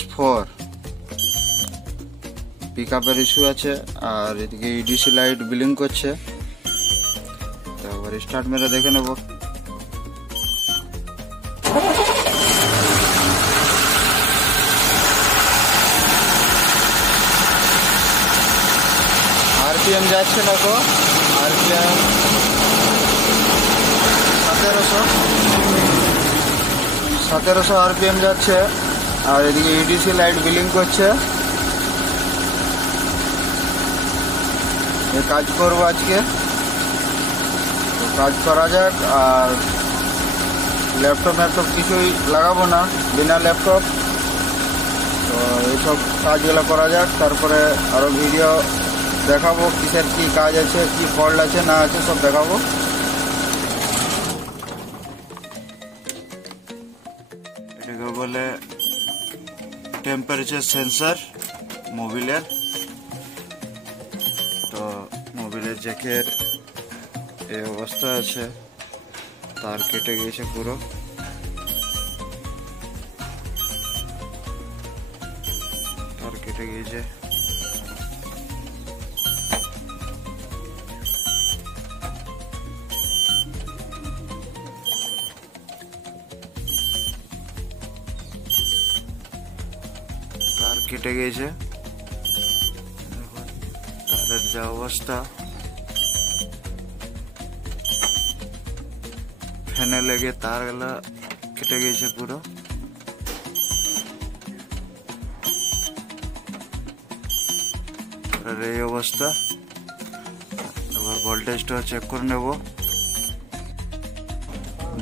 RPS4 পিকআপের issue আছে, আর এদিকে EDC light blink করছে। তো আবার স্টার্ট মেরে দেখে নেব। RPM যাচ্ছে না তো, RPM 1700 RPM যাচ্ছে। আর এদিকে ইডিসি লাইট ব্লিঙ্ক করছে। কাজ করবো আজকে, তো কাজ করা যাক। আর ল্যাপটপ কিছুই লাগাবো না, বিনা ল্যাপটপ। তো এইসব কাজগুলো করা যাক, তারপরে আরো ভিডিও দেখাবো কিসের কি কাজ আছে, কি ফল্ট আছে না আছে সব দেখাবো। এটাকে বলে টেম্পারেচার সেন্সর মোবিলের। তো মোবিলের জ্যাকের এই অবস্থা আছে, তার কেটে গিয়েছে পুরো। তার কেটে গিয়েছে। তার কেটে গিয়েছে, তারের যা অবস্থা। ফ্যানে লেগে তারগুলা কেটে গিয়েছে পুরো। আর এই অবস্থা। এবার ভোল্টেজটা চেক করে নেব।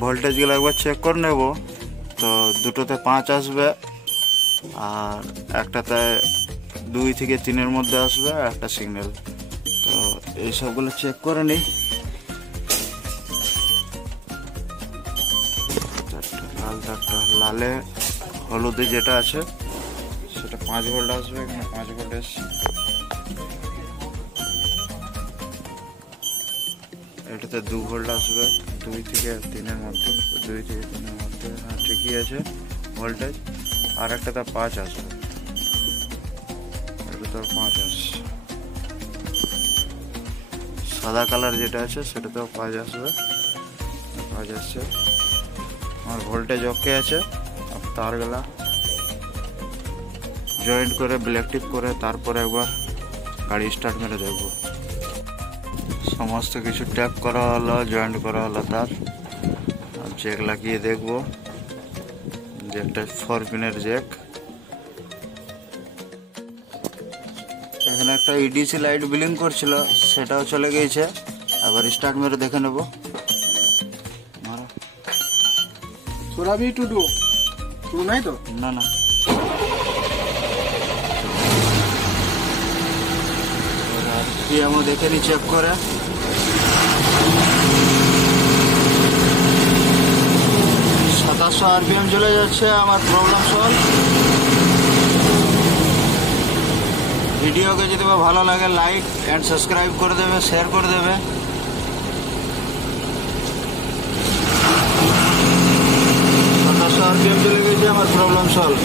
ভোল্টেজগুলো একবার চেক করে নেব। তো দুটোতে 5 আসবে, আর একটাতে 2 থেকে 3-এর মধ্যে আসবে, আর একটা সিগন্যাল। তো এই সবগুলো চেক করে নিই। লাল তারটা, লালে হলুদে যেটা আছে সেটা 5 ভোল্ট আসবে। এখানে 5 ভোল্ট এসছে। এটাতে 2 ভোল্ট আসবে, 2 থেকে 3-এর মধ্যে। 2 থেকে 3-এর মধ্যে, হ্যাঁ ঠিকই আছে ভোল্টেজ। আর একটাতে 5 আসবে, এটাতেও 5 আসছে। সাদা কালার যেটা আছে সেটাতেও 5 আসবে, 5 আসছে। আমার ভোল্টেজ ওকে আছে। তারগুলা জয়েন্ট করে ব্ল্যাক টিপ করে তারপরে একবার গাড়ি স্টার্ট মেরে দেখব। সমস্ত কিছু ট্যাপ করা হলো, জয়েন্ট করা হলো তার। জ্যাক লাগিয়ে দেখব। জ্যাকটা 4 পিনের জ্যাক। এখানে একটা ইডিসি লাইট ব্লিঙ্ক করছিল, সেটাও চলে গিয়েছে। আবার স্টার্ট মেরে দেখে নেব। সোরাবি টুডু নাই তো? না না, RPM দেখে নি চেক করে। RPM চলে যাচ্ছে। আমার প্রবলেম সলভ। ভিডিওকে যদি ভালো লাগে লাইক এন্ড সাবস্ক্রাইব করে দেবে, শেয়ার করে দেবে। RPM চলে গেছে, আমার প্রবলেম সলভ।